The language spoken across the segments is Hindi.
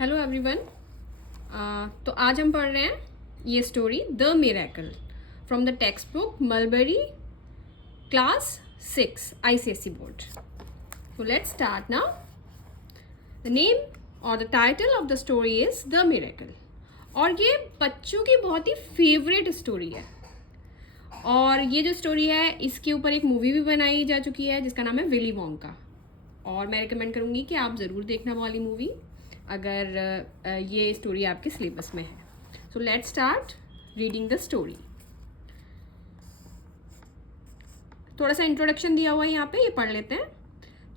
Hello everyone. तो आज हम पढ़ रहे हैं ये story the miracle from the text book Mulberry class 6 ICSE board. So let's start now. The name और the title of the story is the miracle. और ये बच्चों की बहुत ही फेवरेट स्टोरी है। और ये जो स्टोरी है इसके ऊपर एक मूवी भी बनाई जा चुकी है जिसका नाम है विली वोंका। और मैं रिकमेंड करूँगी कि आप ज़रूर देखना वाली मूवी अगर ये स्टोरी आपके सिलेबस में है। सो let's start reading the story. थोड़ा सा इंट्रोडक्शन दिया हुआ है यहाँ पे, ये पढ़ लेते हैं।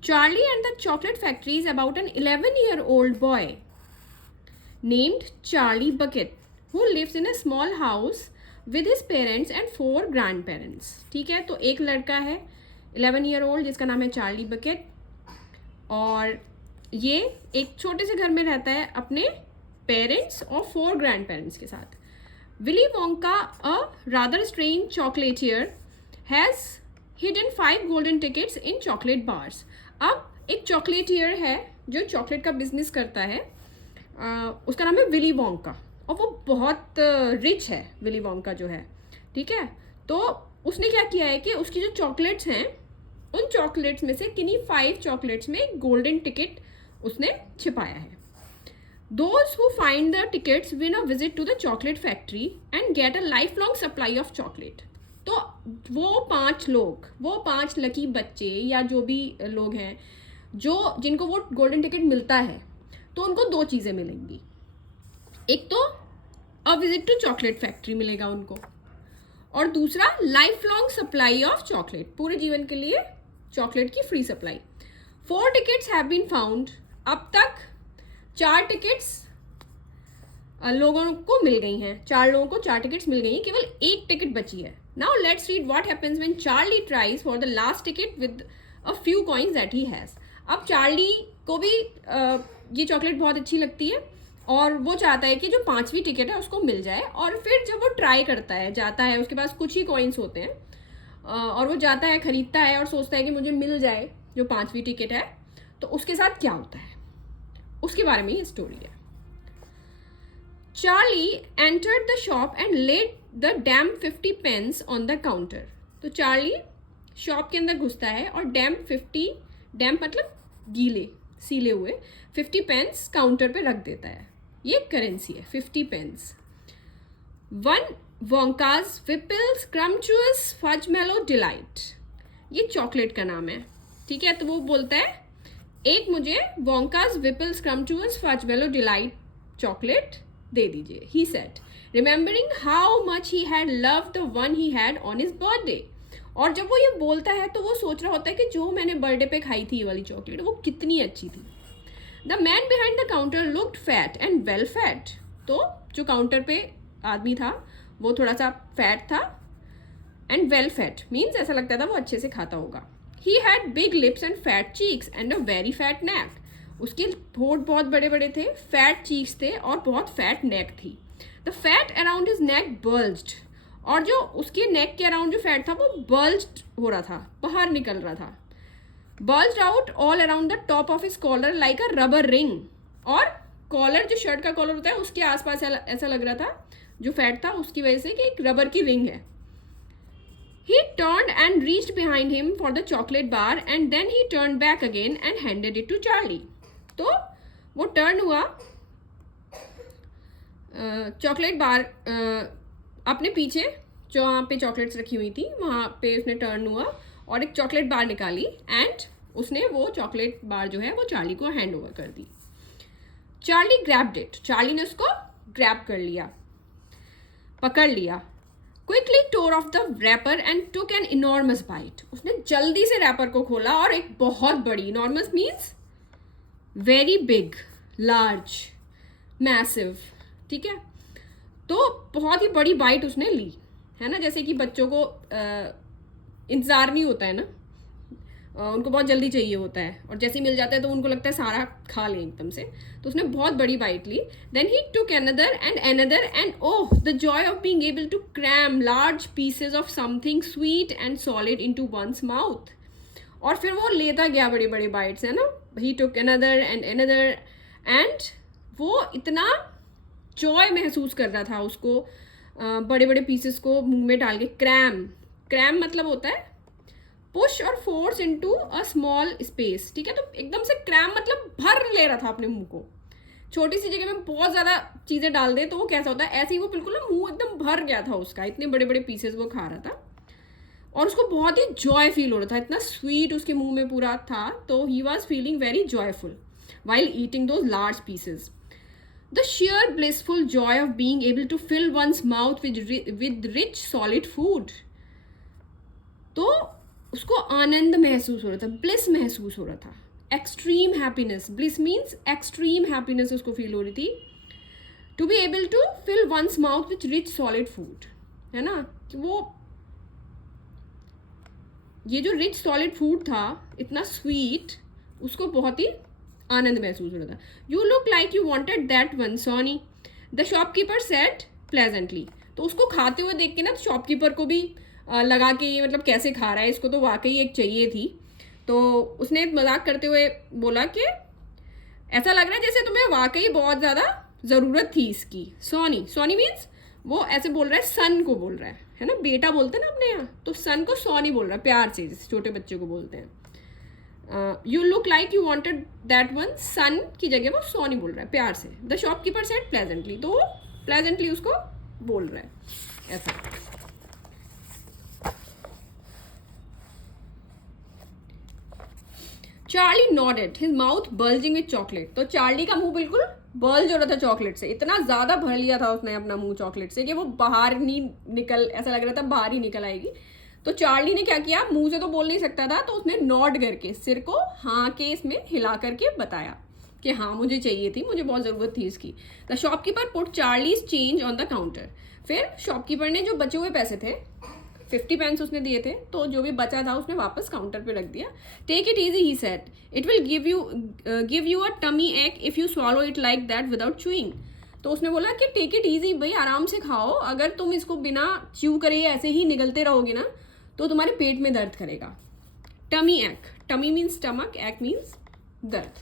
Charlie and the chocolate Factory is about an 11-year-old boy named Charlie Bucket who lives in a small house with his parents and 4 grandparents. ठीक है, तो एक लड़का है 11-year-old जिसका नाम है चार्ली बकेट, और ये एक छोटे से घर में रहता है अपने पेरेंट्स और 4 ग्रैंड पेरेंट्स के साथ। Willy Wonka, a rather strange chocolatier, has hidden 5 golden tickets in chocolate bars. अब एक चॉकलेटियर है जो चॉकलेट का बिजनेस करता है, उसका नाम है विली वोंका, और वो बहुत रिच है विली वोंका जो है। ठीक है, तो उसने क्या किया है कि उसकी जो चॉकलेट्स हैं उन चॉकलेट्स में से किन्हीं 5 चॉकलेट्स में एक गोल्डन टिकट उसने छिपाया है। Those who find the tickets win a visit to the chocolate factory and get a lifelong supply of chocolate. तो वो 5 लकी बच्चे या जो भी लोग हैं जिनको वो गोल्डन टिकट मिलता है, तो उनको 2 चीज़ें मिलेंगी। एक तो a visit to chocolate factory मिलेगा उनको, और दूसरा life long supply of chocolate, पूरे जीवन के लिए चॉकलेट की free supply. 4 tickets have been found. अब तक 4 टिकट्स लोगों को मिल गई हैं, 4 लोगों को 4 टिकट्स मिल गई हैं, केवल 1 टिकट बची है। Now let's read what happens when Charlie tries for the last ticket with a few coins that he has. अब चार्ली को भी ये चॉकलेट बहुत अच्छी लगती है और वो चाहता है कि जो 5वीं टिकट है उसको मिल जाए। और फिर जब वो ट्राई करता है, जाता है, उसके पास कुछ ही कॉइन्स होते हैं, और वो जाता है, खरीदता है और सोचता है कि मुझे मिल जाए जो 5वीं टिकट है, तो उसके साथ क्या होता है उसके बारे में ये स्टोरी है। Charlie entered the shop and laid the dime 50 pence on the counter. तो चार्ली शॉप के अंदर घुसता है और डैम मतलब गीले सीले हुए 50 pence काउंटर पे रख देता है। ये करेंसी है 50 pence। 1 वोंकाज विपल स्क्रम्पचुअस फजमेलो डिलाइट, ये चॉकलेट का नाम है। ठीक है, तो वो बोलता है एक मुझे वोंकाज विपल स्क्रम्पचुअस फजमेलो डिलाइट चॉकलेट दे दीजिए। He said, remembering how much he had loved the one he had on his birthday. और जब वो ये बोलता है तो वो सोच रहा होता है कि जो मैंने बर्थडे पे खाई थी ये वाली चॉकलेट वो कितनी अच्छी थी। The man behind the counter looked fat and well fat. तो जो काउंटर पे आदमी था वो थोड़ा सा फैट था, एंड वेल फैट मीन्स ऐसा लगता था वो अच्छे से खाता होगा। He had big lips and fat cheeks and a very fat neck. उसके होंठ बहुत बड़े बड़े थे, फैट चीक्स थे और बहुत फैट नेक थी। The fat around his neck bulged. और जो उसके नेक के अराउंड जो फैट था वो bulged हो रहा था, बाहर निकल रहा था। Bulged out all around the top of his collar like a rubber ring. और कॉलर, जो शर्ट का कॉलर होता है, उसके आसपास ऐसा लग रहा था जो फैट था उसकी वजह से कि एक रबर की रिंग है। He turned and reached behind him for the chocolate bar and then he turned back again and handed it to Charlie. तो वो टर्न हुआ, चॉकलेट बार अपने पीछे जो वहाँ पे चॉकलेट्स रखी हुई थी वहाँ पे उसने टर्न हुआ और एक चॉकलेट बार निकाली, एंड उसने वो चॉकलेट बार जो है वो चार्ली को हैंड ओवर कर दी। चार्ली ग्रैब्ड इट, चार्ली ने उसको ग्रैब कर लिया, पकड़ लिया। Quickly tore off the wrapper and took an enormous bite. उसने जल्दी से रैपर को खोला और एक बहुत बड़ी, enormous means very big, large, massive, ठीक है, तो बहुत ही बड़ी बाइट उसने ली, है ना। जैसे कि बच्चों को इंतज़ार नहीं होता है ना, उनको बहुत जल्दी चाहिए होता है, और जैसे ही मिल जाता है तो उनको लगता है सारा खा लें एकदम से, तो उसने बहुत बड़ी बाइट ली। Then he took another and oh the joy of being able to cram large pieces of something sweet and solid into one's mouth. और फिर वो लेता गया बड़ी बड़ी बाइट्स, है ना। ही टुक अनदर एंड वो इतना जॉय महसूस कर रहा था उसको बड़े बड़े पीसेस को मुंह में डाल के। क्रैम, क्रैम मतलब होता है पुश और force into a small space, ठीक है। तो एकदम से क्रैम मतलब भर ले रहा था अपने मुंह को, छोटी सी जगह में बहुत ज़्यादा चीज़ें डाल दे तो वो कैसा होता है, ऐसे ही वो बिल्कुल ना मुंह एकदम भर गया था उसका, इतने बड़े बड़े पीसेस वो खा रहा था और उसको बहुत ही जॉय फील हो रहा था, इतना स्वीट उसके मुंह में पूरा था। तो he was feeling very joyful while eating those large pieces. The sheer blissful joy of being able to fill one's mouth with rich solid food. तो उसको आनंद महसूस हो रहा था, ब्लिस महसूस हो रहा था, extreme happiness, bliss means extreme happiness उसको फील हो रही थी। To be able to fill one's mouth with rich solid food, है ना, कि वो ये जो रिच सॉलिड फूड था इतना स्वीट, उसको बहुत ही आनंद महसूस हो रहा था। You look like you wanted that one sonny, the shopkeeper said pleasantly. तो उसको खाते हुए देख के ना शॉपकीपर को भी लगा कि ये मतलब कैसे खा रहा है, इसको तो वाकई एक चाहिए थी। तो उसने मजाक करते हुए बोला कि ऐसा लग रहा है जैसे तुम्हें वाकई बहुत ज़्यादा ज़रूरत थी इसकी। सोनी, सोनी मीन्स वो ऐसे बोल रहा है, सन को बोल रहा है ना, बेटा बोलते हैं ना अपने यहाँ, तो सन को सोनी बोल रहा है प्यार से, जैसे छोटे बच्चे को बोलते हैं। You look like you wanted that one, son की जगह वो सोनी बोल रहा है प्यार से। द शॉपकीपर सेड प्लेजेंटली, तो वो प्लेजेंटली उसको बोल रहा है ऐसा। Charlie nodded, his mouth bulging with chocolate. तो चार्ली का मुंह बिल्कुल बल्ज हो रहा था चॉकलेट से, इतना ज़्यादा भर लिया था उसने अपना मुंह चॉकलेट से कि वो बाहर नहीं निकल, ऐसा लग रहा था बाहर ही निकल आएगी। तो चार्ली ने क्या किया, मुंह से तो बोल नहीं सकता था, तो उसने नॉड करके सिर को हाँ के इसमें हिला करके बताया कि हाँ मुझे चाहिए थी, मुझे बहुत ज़रूरत थी इसकी। The shopkeeper put Charlie's change on the counter. फिर शॉपकीपर ने जो बचे हुए पैसे थे 50 पेंस उसने दिए थे, तो जो भी बचा था उसने वापस काउंटर पे रख दिया। Take it easy he said, it will give you a tummy ache if you swallow it like that without chewing. तो उसने बोला कि टेक इट ईजी भाई, आराम से खाओ, अगर तुम इसको बिना च्यू करे ऐसे ही निगलते रहोगे ना तो तुम्हारे पेट में दर्द करेगा। Tummy ache, tummy means stomach, ache means दर्द।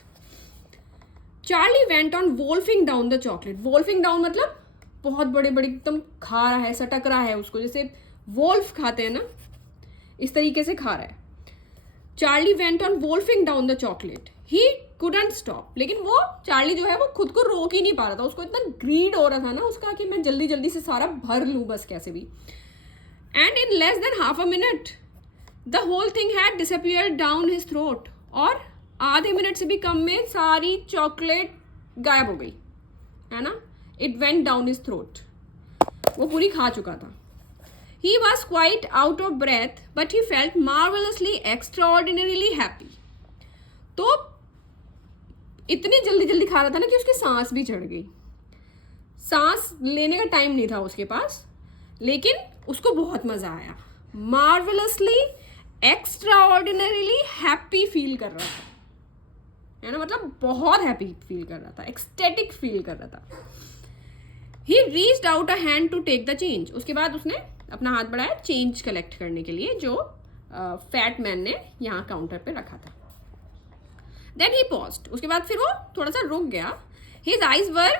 Charlie went on wolfing down the chocolate. Wolfing down मतलब बहुत बड़े बड़े एकदम खा रहा है, सटक रहा है उसको, जैसे वोल्फ खाते हैं ना, इस तरीके से खा रहा है। Charlie went on wolfing down the chocolate, he couldn't stop. लेकिन वो चार्ली जो है वो खुद को रोक ही नहीं पा रहा था, उसको इतना ग्रीड हो रहा था ना उसका कि मैं जल्दी जल्दी से सारा भर लूँ बस कैसे भी। And in less than half a minute the whole thing had disappeared down his throat. और आधे मिनट से भी कम में सारी चॉकलेट गायब हो गई, है ना। It went down his throat, वो पूरी खा चुका था। He was quite out of breath, but he felt marvelously, extraordinarily happy. तो इतनी जल्दी जल्दी खा रहा था ना कि उसकी सांस भी चढ़ गई, सांस लेने का टाइम नहीं था उसके पास, लेकिन उसको बहुत मज़ा आया। मार्वेलसली एक्स्ट्राऑर्डिनरीली हैप्पी फील कर रहा था, है ना, मतलब बहुत हैप्पी फील कर रहा था, एक्सटेटिक फील कर रहा था। He reached out a hand to take the change. उसके बाद उसने अपना हाथ बढ़ाया चेंज कलेक्ट करने के लिए, जो फैट मैन ने यहाँ काउंटर पे रखा था। देन ही पॉज्ड, उसके बाद फिर वो थोड़ा सा रुक गया। His eyes were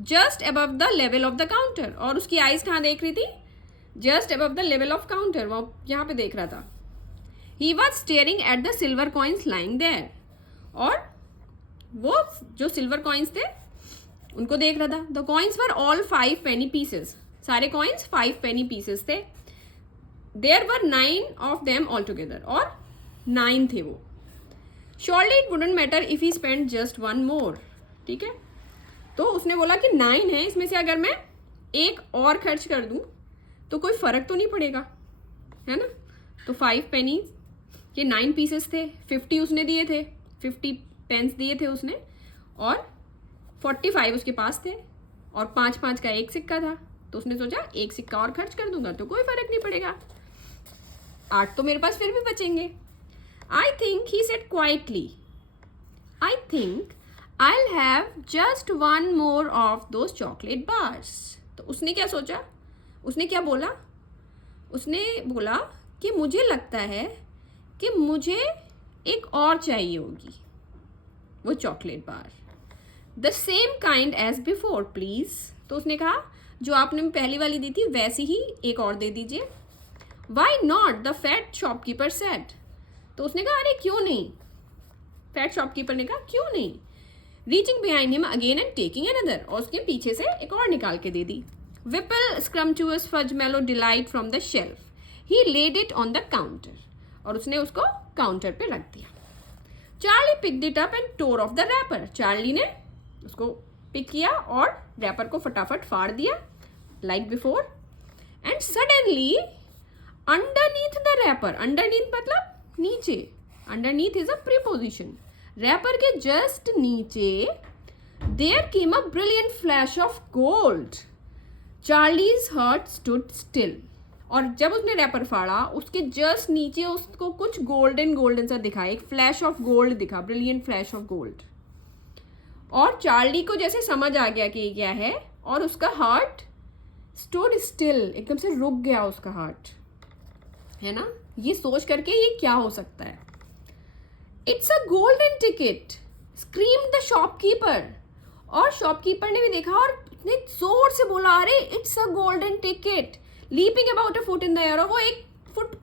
just above the level of the counter, और उसकी आइज कहाँ देख रही थी, just above the level of counter, वो यहाँ पे देख रहा था। He was staring at the silver coins lying there, और वो जो सिल्वर कॉइन्स थे उनको देख रहा था। The coins were all 5 penny pieces, सारे कॉइन्स 5 पेनी पीसेस थे। There were 9 of them all together, और 9 थे वो। Surely it wouldn't matter if he spend just 1 more, ठीक है। तो उसने बोला कि 9 है, इसमें से अगर मैं एक और खर्च कर दूं तो कोई फ़र्क तो नहीं पड़ेगा, है ना। तो 5 पेनी के 9 पीसेस थे, 50 उसने दिए थे, 50 पेंस दिए थे उसने, और 45 उसके पास थे, और 5-5 का एक सिक्का था। तो उसने सोचा एक सिक्का और खर्च कर दूंगा तो कोई फर्क नहीं पड़ेगा, 8 तो मेरे पास फिर भी बचेंगे। I think, he said quietly, I think I will have just 1 more of those chocolate bars. तो उसने क्या सोचा, उसने क्या बोला, उसने बोला कि मुझे लगता है कि मुझे एक और चाहिए होगी वो chocolate bar. The same kind as before please. तो उसने कहा जो आपने पहली वाली दी थी वैसी ही एक और दे दीजिए। Why not, the fat shopkeeper said. तो उसने कहा अरे क्यों नहीं, फैट शॉपकीपर ने कहा क्यों नहीं। Reaching behind him again and taking another, और उसके पीछे से एक और निकाल के दे दी। Whipple scrumptious fudgemallow delight from the shelf, he laid it on the counter, और उसने उसको काउंटर पे रख दिया। Charlie picked it up and tore off the wrapper, Charlie ने उसको पिक किया और रैपर को फटाफट फाड़ दिया like before. And suddenly underneath the wrapper, underneath मतलब नीचे, underneath is a preposition, wrapper के जस्ट नीचे there came a brilliant flash of gold. Charlie's heart stood still, और जब उसने रैपर फाड़ा उसके जस्ट नीचे उसको कुछ गोल्डन गोल्डन सा दिखा, एक फ्लैश ऑफ गोल्ड दिखा, ब्रिलियंट फ्लैश ऑफ गोल्ड। और चार्ली को जैसे समझ आ गया कि ये क्या है, और उसका हार्ट स्टूड स्टिल, एकदम से रुक गया उसका हार्ट, है ना, ये सोच करके ये क्या हो सकता है। It's a golden ticket scream the shopkeeper, और शॉपकीपर ने भी देखा और इतने जोर से बोला अरे it's a golden ticket, leaping about a foot in the air, और वो एक फुट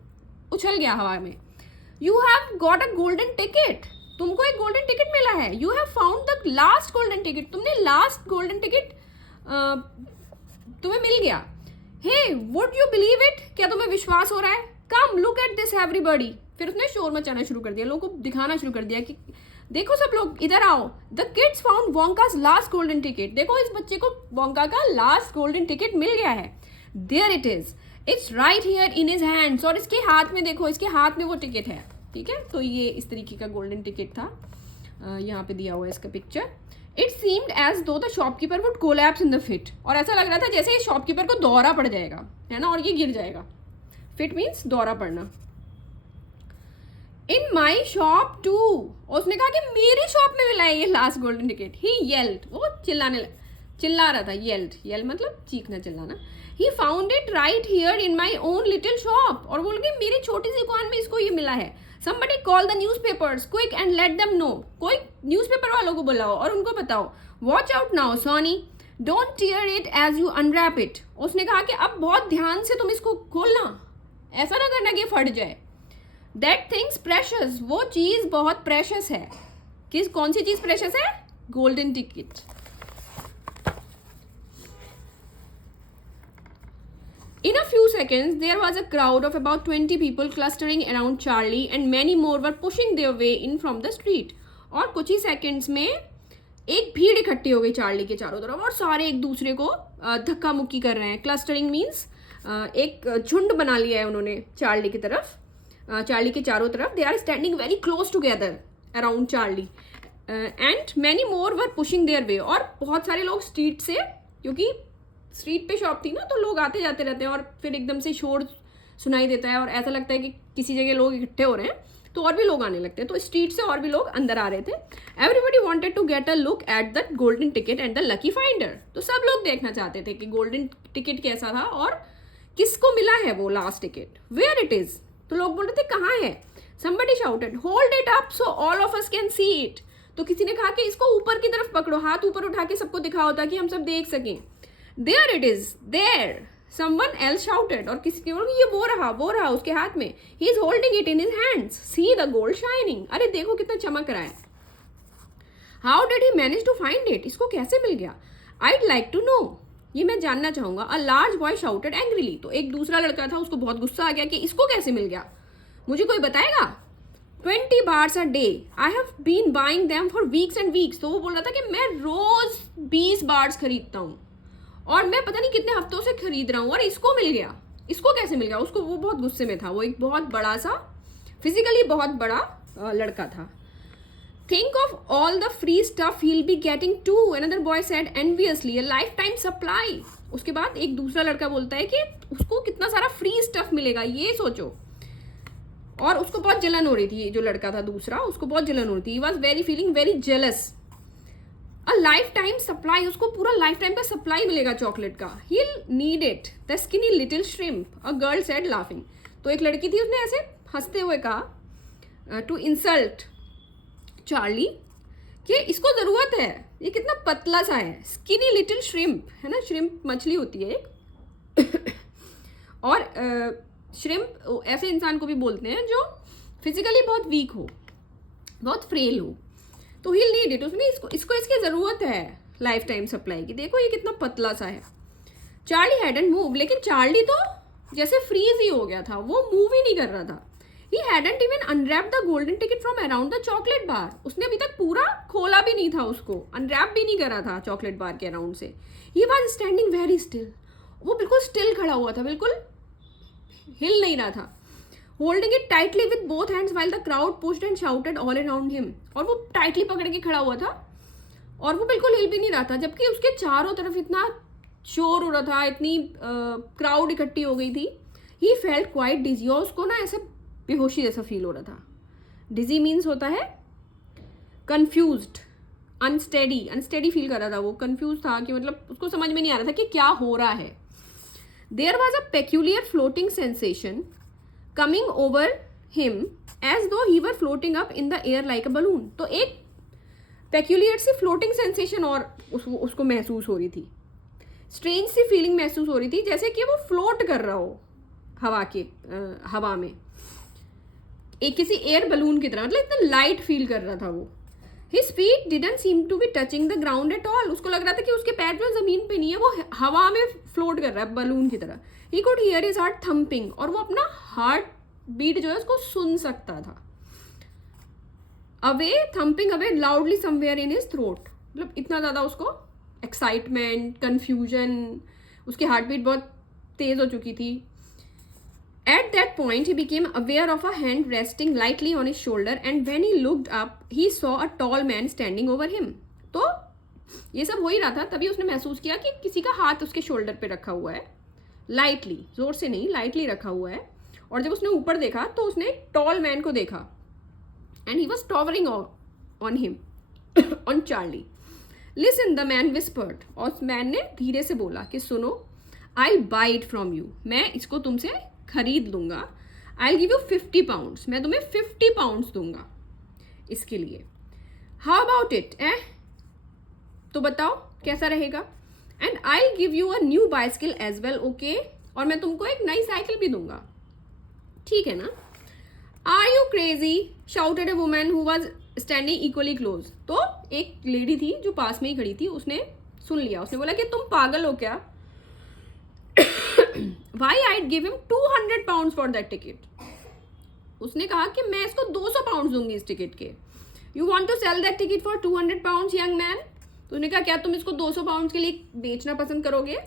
उछल गया हवा में। You have got a golden ticket, तुमको एक गोल्डन टिकट मिला है। You have found the last golden ticket, तुमने लास्ट गोल्डन टिकट तुम्हें मिल गया। हे वुड यू बिलीव इट, क्या तुम्हें विश्वास हो रहा है। कम लुक एट दिस एवरीबॉडी, फिर उसने शोर मचाना शुरू कर दिया, लोगों को दिखाना शुरू कर दिया कि देखो सब लोग इधर आओ, the kids found Wonka's last golden ticket, देखो इस बच्चे को वोंका का लास्ट गोल्डन टिकट मिल गया है। There it is, it's right here in his hands, और इसके हाथ में देखो, इसके हाथ में वो टिकट है। ठीक है, तो ये इस तरीके का गोल्डन टिकट था, यहाँ पे दिया हुआ है इसका पिक्चर। इट सीम्ड एज दो the shopkeeper would collapse in the fit, और ऐसा लग रहा था जैसे इस शॉपकीपर को दौरा पड़ जाएगा, है ना, और ये गिर जाएगा। फिट मीन्स दौरा पड़ना। इन माई शॉप टू, उसने कहा कि मेरी शॉप में मिला है ये लास्ट गोल्डन टिकट। ही येल्ड, वो चिल्ला रहा था, येल्ड मतलब चीखना चिल्लाना। He found it right here in my own little shop, और बोल के मेरी छोटी सी दुकान में इसको ये मिला है। Somebody call the newspapers quick and let them know, कोई न्यूज़पेपर वालों को बुलाओ और उनको बताओ। Watch out now, Sonny, don't tear it as you unwrap it, उसने कहा कि अब बहुत ध्यान से तुम इसको खोलना, ऐसा ना करना कि फट जाए। That thing's precious, वो चीज़ बहुत प्रेशस है। कौन सी चीज़ प्रेशस है? Golden ticket. In a few seconds, there was a crowd of about 20 people clustering around Charlie, and many more were pushing their way in from the street. और कुछ ही सेकंड्स में एक भीड़ इकट्ठी हो गई चार्ली के चारों तरफ, और सारे एक दूसरे को धक्का मुक्की कर रहे हैं। क्लस्टरिंग मीन्स एक झुंड बना लिया है उन्होंने चार्ली की तरफ, चार्ली के चारों तरफ। They are standing very close together around Charlie, and many more were pushing their way, और बहुत सारे लोग स्ट्रीट से, क्योंकि स्ट्रीट पे शॉप थी ना, तो लोग आते जाते रहते हैं, और फिर एकदम से शोर सुनाई देता है और ऐसा लगता है कि किसी जगह लोग इकट्ठे हो रहे हैं, तो और भी लोग आने लगते हैं। तो स्ट्रीट से और भी लोग अंदर आ रहे थे। Everybody wanted to get a look at the golden ticket and the lucky finder, तो सब लोग देखना चाहते थे कि गोल्डन टिकट कैसा था और किसको मिला है वो last ticket. Where it is, तो लोग बोल रहे थे कहाँ है। Somebody shouted hold it up so all of us can see it, तो किसी ने कहा कि इसको ऊपर की तरफ पकड़ो, हाथ ऊपर उठा के सबको दिखाओ ताकि हम सब देख सकें। There it is, there, someone else shouted, और किसी ने ये वो रहा उसके हाथ में। He is holding it in his hands, see the gold shining, अरे देखो कितना चमक रहा है। How did he manage to find it, इसको कैसे मिल गया। I'd like to know, ये मैं जानना चाहूँगा। A large boy shouted angrily, तो एक दूसरा लड़का था, उसको बहुत गुस्सा आ गया कि इसको कैसे मिल गया, मुझे कोई बताएगा। 20 bars a day, I have been buying them for weeks and weeks, तो वो बोल रहा था कि मैं रोज 20 बार्स खरीदता हूँ और मैं पता नहीं कितने हफ्तों से खरीद रहा हूँ, और इसको मिल गया, इसको कैसे मिल गया। उसको, वो बहुत गुस्से में था, वो एक बहुत बड़ा सा, फिजिकली बहुत बड़ा लड़का था। Think of all the free stuff he will be getting too, another boy said enviously, a lifetime supply. उसके बाद एक दूसरा लड़का बोलता है कि उसको कितना सारा फ्री स्टफ मिलेगा, ये सोचो। और उसको बहुत जलन हो रही थी, जो लड़का था दूसरा, उसको बहुत जलन हो रही थी। He was very feeling very jealous. A lifetime supply, उसको पूरा लाइफ टाइम का सप्लाई मिलेगा चॉकलेट का। He'll need it, the skinny little shrimp, a girl said laughing, तो एक लड़की थी, उसने ऐसे हंसते हुए कहा टू इंसल्ट चार्ली कि इसको ज़रूरत है, ये कितना पतला सा है, स्किनी लिटिल श्रिम्प, है ना, श्रिम्प मछली होती है एक और श्रिम्प ऐसे इंसान को भी बोलते हैं जो फिजिकली बहुत वीक हो, बहुत फ्रेल हो, तो ही नीड इट, उसने इसको इसकी ज़रूरत है लाइफ टाइम सप्लाई की। देखो ये कितना पतला सा है। चार्ली हैडंट मूव, लेकिन चार्ली तो जैसे फ्रीज ही हो गया था, वो मूव ही नहीं कर रहा था। He hadn't even unwrapped the golden ticket from around the chocolate bar. उसने अभी तक पूरा खोला भी नहीं था, उसको अनरैप भी नहीं करा था चॉकलेट बार के अराउंड से। He was standing very still. वो बिल्कुल स्टिल खड़ा हुआ था, बिल्कुल हिल नहीं रहा था। Holding it tightly with both hands while the crowd pushed and shouted all around him. और वो टाइटली पकड़ के खड़ा हुआ था और वो बिल्कुल हिल भी नहीं रहा था, जबकि उसके चारों तरफ इतना शोर हो रहा था, इतनी क्राउड इकट्ठी हो गई थी। He felt quite dizzy, और उसको ना ऐसे बेहोशी जैसा फील हो रहा था। डिजी मीन्स होता है कंफ्यूज्ड, अनस्टेडी फील कर रहा था वो, कंफ्यूज था कि मतलब उसको समझ में नहीं आ रहा था कि क्या हो रहा है। There was a peculiar floating sensation coming over him as though he were floating up in the air like a balloon. तो एक पेक्यूलियर सी फ्लोटिंग सेंसेशन और उसको महसूस हो रही थी, स्ट्रेंज सी फीलिंग महसूस हो रही थी, जैसे कि वो फ्लोट कर रहा हो हवा में, एक किसी एयर बलून की तरह, मतलब इतना लाइट फील कर रहा था वो। His feet didn't seem to be touching the ground at all. उसको लग रहा था कि उसके पैर जो जमीन पे नहीं है, वो हवा में फ्लोट कर रहा है बलून की तरह। He could hear his heart thumping, और वो अपना हार्ट बीट जो है उसको सुन सकता था। Away, thumping away loudly somewhere in his throat. मतलब इतना ज़्यादा उसको एक्साइटमेंट, कन्फ्यूजन, उसकी हार्ट बीट बहुत तेज़ हो चुकी थी। At that point, he became aware of a hand resting lightly on his shoulder, and when he looked up, he saw a tall man standing over him. तो ये सब हो ही रहा था, तभी उसने महसूस किया कि किसी का हाथ उसके शोल्डर पे रखा हुआ है, लाइटली, जोर से नहीं, लाइटली रखा हुआ है। और जब उसने ऊपर देखा तो उसने एक टॉल मैन को देखा, and he was towering on him, on Charlie. Listen, the man whispered. और उस मैन ने धीरे से बोला कि सुनो, I'll buy it from you. मैं इसको तुमसे खरीद लूँगा। I'll give you 50 pounds. मैं तुम्हें 50 pounds दूंगा इसके लिए। How about it? तो बताओ कैसा रहेगा? And I'll give you a new bicycle as well, okay? और मैं तुमको एक नई साइकिल भी दूंगा, ठीक है ना? Are you crazy? Shouted a woman who was standing equally close. तो एक लेडी थी जो पास में ही खड़ी थी, उसने सुन लिया, उसने बोला कि तुम पागल हो क्या? Why I'd give him 200 pounds for that ticket. उसने कहा कि मैं इसको 200 pounds दूंगी इस टिकट के। You want to sell that ticket for 200 pounds, young man? तो उसने कहा क्या तुम इसको 200 pounds के लिए बेचना पसंद करोगे?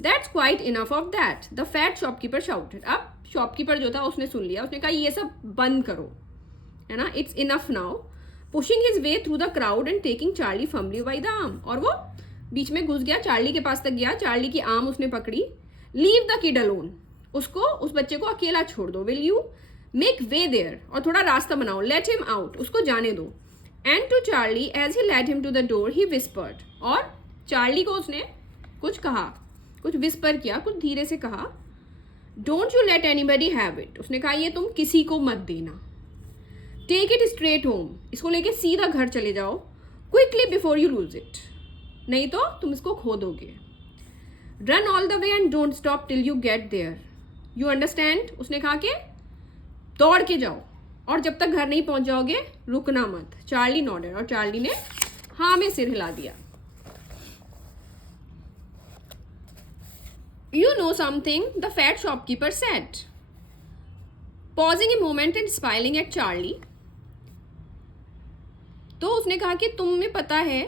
That's quite enough of that. The fat shopkeeper shouted. अब शॉपकीपर जो था उसने सुन लिया, उसने कहा ये सब बंद करो, है ना, It's enough now. Pushing his way through the crowd and taking Charlie firmly by the arm. और वो बीच में घुस गया, चार्ली के पास तक गया, चार्ली की आर्म उसने पकड़ी। लीव द किड अलोन, उसको, उस बच्चे को अकेला छोड़ दो। Will you make way there, और थोड़ा रास्ता बनाओ। लेट हिम आउट, उसको जाने दो। And to Charlie as he led him to the door he whispered, और चार्ली को उसने कुछ कहा, कुछ विस्पर किया, कुछ धीरे से कहा। Don't you let anybody have it, उसने कहा ये तुम किसी को मत देना। टेक इट स्ट्रेट होम, इसको लेके सीधा घर चले जाओ। Quickly before you lose it, नहीं तो तुम इसको खो दोगे। Run all the way and don't stop till you get there, you understand, उसने कहा कि दौड़ के जाओ और जब तक घर नहीं पहुंच जाओगे रुकना मत। चार्ली नॉडेड, और चार्ली ने हाँ में सिर हिला दिया। You know something, the fat shopkeeper said, pausing a moment and smiling at Charlie. तो उसने कहा कि तुम्हें पता है,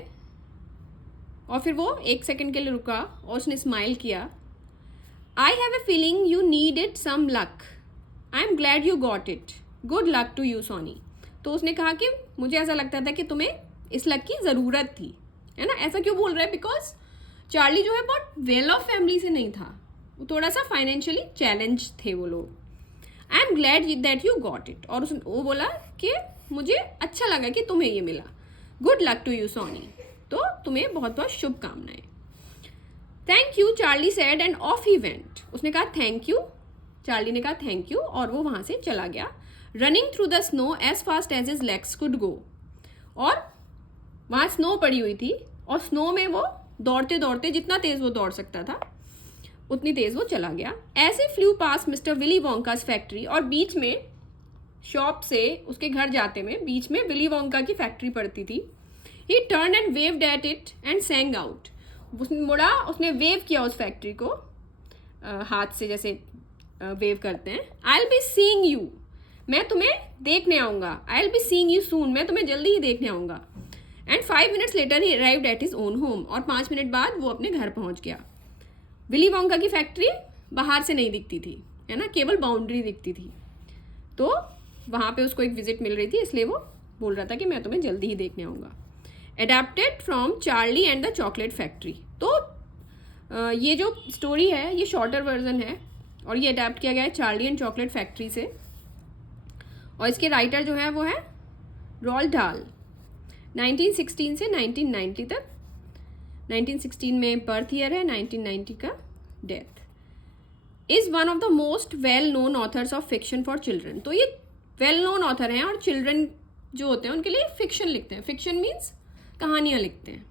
और फिर वो एक सेकंड के लिए रुका और उसने स्माइल किया। I have a feeling you needed some luck. I'm glad you got it. Good luck to you, Sonny. तो उसने कहा कि मुझे ऐसा लगता था कि तुम्हें इस लक की ज़रूरत थी, है ना। ऐसा क्यों बोल रहा है? बिकॉज चार्ली जो है बहुत वेल ऑफ फैमिली से नहीं था, वो थोड़ा सा फाइनेंशियली चैलेंज थे वो लोग। I am glad that you got it, और वो बोला कि मुझे अच्छा लगा कि तुम्हें ये मिला। Good luck to you sonny, तो तुम्हें बहुत बहुत शुभकामनाएं। Thank you, Charlie said and off he went. उसने कहा थैंक यू, चार्ली ने कहा थैंक यू, और वो वहाँ से चला गया। Running through the snow as fast as his legs could go, और वहाँ स्नो पड़ी हुई थी और स्नो में वो दौड़ते दौड़ते जितना तेज़ वो दौड़ सकता था उतनी तेज़ वो चला गया. ऐसे फ्लू पास मिस्टर विली वोंकास फैक्ट्री, और बीच में शॉप से उसके घर जाते में बीच में विली वोंका की फैक्ट्री पड़ती थी. ही turn and waived at it and सैंग out. उसने मुड़ा, उसने वेव किया उस फैक्ट्री को हाथ से, जैसे वेव करते हैं. I will be seeing you, मैं तुम्हें देखने आऊँगा. I will be seeing you soon, मैं तुम्हें जल्दी ही देखने आऊँगा. And 5 minutes later he arrived at his own home, और 5 मिनट बाद वो अपने घर पहुँच गया. विली वोंका की फैक्ट्री बाहर से नहीं दिखती थी, है ना, केवल बाउंड्री दिखती थी. तो वहाँ पे उसको एक विजिट मिल रही थी, इसलिए वो बोल रहा था कि मैं तुम्हें जल्दी ही देखने आऊँगा. Adapted from Charlie and the chocolate factory. तो ये जो स्टोरी है ये शॉर्टर वर्जन है और ये अडेप्ट किया गया है चार्ली एंड चॉकलेट फैक्ट्री से. और इसके राइटर जो है वो है रोल्ड डाल. 1916 से 1990 तक. 1916 में बर्थ ईयर है, 1990 का death. Is one of the most well known authors of fiction for children. तो ये वेल नोन ऑथर हैं और चिल्ड्रन जो होते हैं उनके लिए फिक्शन लिखते हैं. फिक्शन मीन्स कहानियाँ लिखते हैं.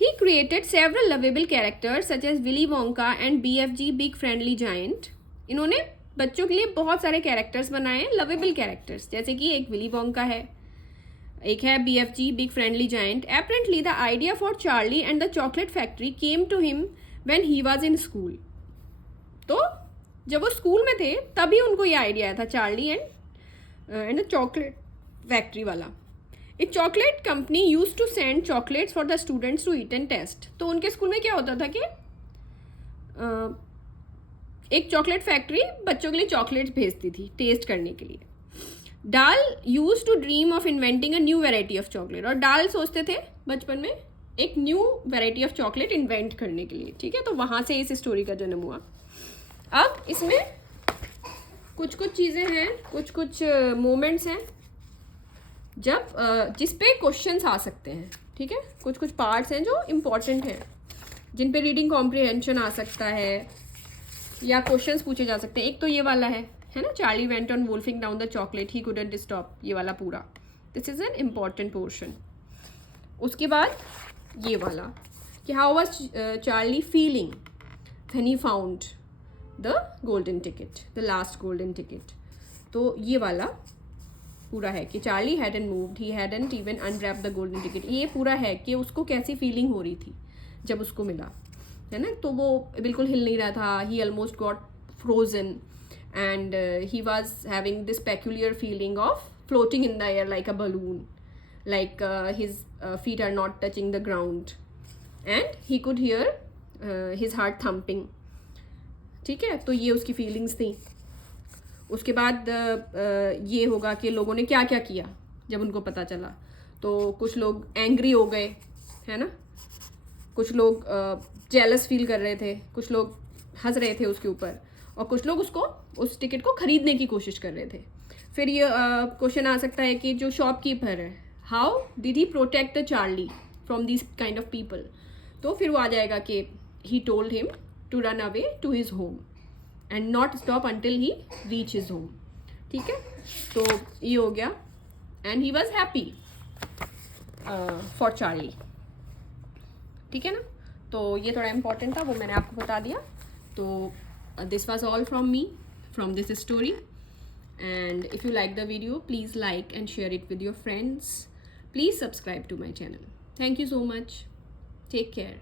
He created several lovable characters such as Willy Wonka and BFG big friendly giant. इन्होंने बच्चों के लिए बहुत सारे कैरेक्टर्स बनाए हैं, लवेबल कैरेक्टर्स, जैसे कि एक विली वोंका है, एक है BFG big friendly giant. Apparently the idea for Charlie and the chocolate factory came to him when he was in school. तो जब वो स्कूल में थे तभी उनको ये आइडिया आया था, Charlie and the chocolate factory वाला. एक chocolate company used to send chocolates for the students to eat and taste. तो उनके स्कूल में क्या होता था कि एक चॉकलेट फैक्ट्री बच्चों के लिए चॉकलेट्स भेजती थी टेस्ट करने के लिए. Dahl used to dream of inventing a new variety of chocolate. और डाल सोचते थे बचपन में एक new variety of chocolate invent करने के लिए. ठीक है, तो वहाँ से इस स्टोरी का जन्म हुआ. अब इसमें कुछ कुछ चीज़ें हैं, कुछ कुछ मोमेंट्स हैं जब जिस पे क्वेश्चंस आ सकते हैं. ठीक है, कुछ कुछ पार्ट्स हैं जो इम्पॉर्टेंट हैं, जिन पे रीडिंग कॉम्प्रिहेंशन आ सकता है या क्वेश्चंस पूछे जा सकते हैं. एक तो ये वाला है ना, Charlie went on wolfing down the chocolate, he couldn't stop, ये वाला पूरा. This is an important portion. उसके बाद ये वाला कि how was Charlie feeling when he found the golden ticket, the last golden ticket. तो ये वाला पूरा है कि Charlie hadn't moved, he hadn't even unwrapped the golden ticket. ये पूरा है कि उसको कैसी फीलिंग हो रही थी जब उसको मिला, है ना. तो वो बिल्कुल हिल नहीं रहा था. He almost got frozen and he was having this peculiar feeling of floating in the air like a balloon, like his feet are not touching the ground and he could hear his heart thumping. ठीक है, तो ये उसकी फीलिंग्स थी. उसके बाद ये होगा कि लोगों ने क्या क्या किया जब उनको पता चला. तो कुछ लोग एंग्री हो गए, है ना, कुछ लोग जेलस फील कर रहे थे, कुछ लोग हंस रहे थे उसके ऊपर, और कुछ लोग उसको उस टिकट को ख़रीदने की कोशिश कर रहे थे. फिर ये क्वेश्चन आ सकता है कि जो शॉपकीपर है, how did he protect the Charlie from this kind of people. तो फिर वो आ जाएगा कि he told him to run away to his home and not stop until he reach his home. ठीक है, तो ये हो गया. And he was happy for Charlie. ठीक है ना, तो ये थोड़ा इम्पोर्टेंट था, वो मैंने आपको बता दिया. तो this was all from me, from this story. And if you like the video, please like and share it with your friends. Please subscribe to my channel. Thank you so much. Take care.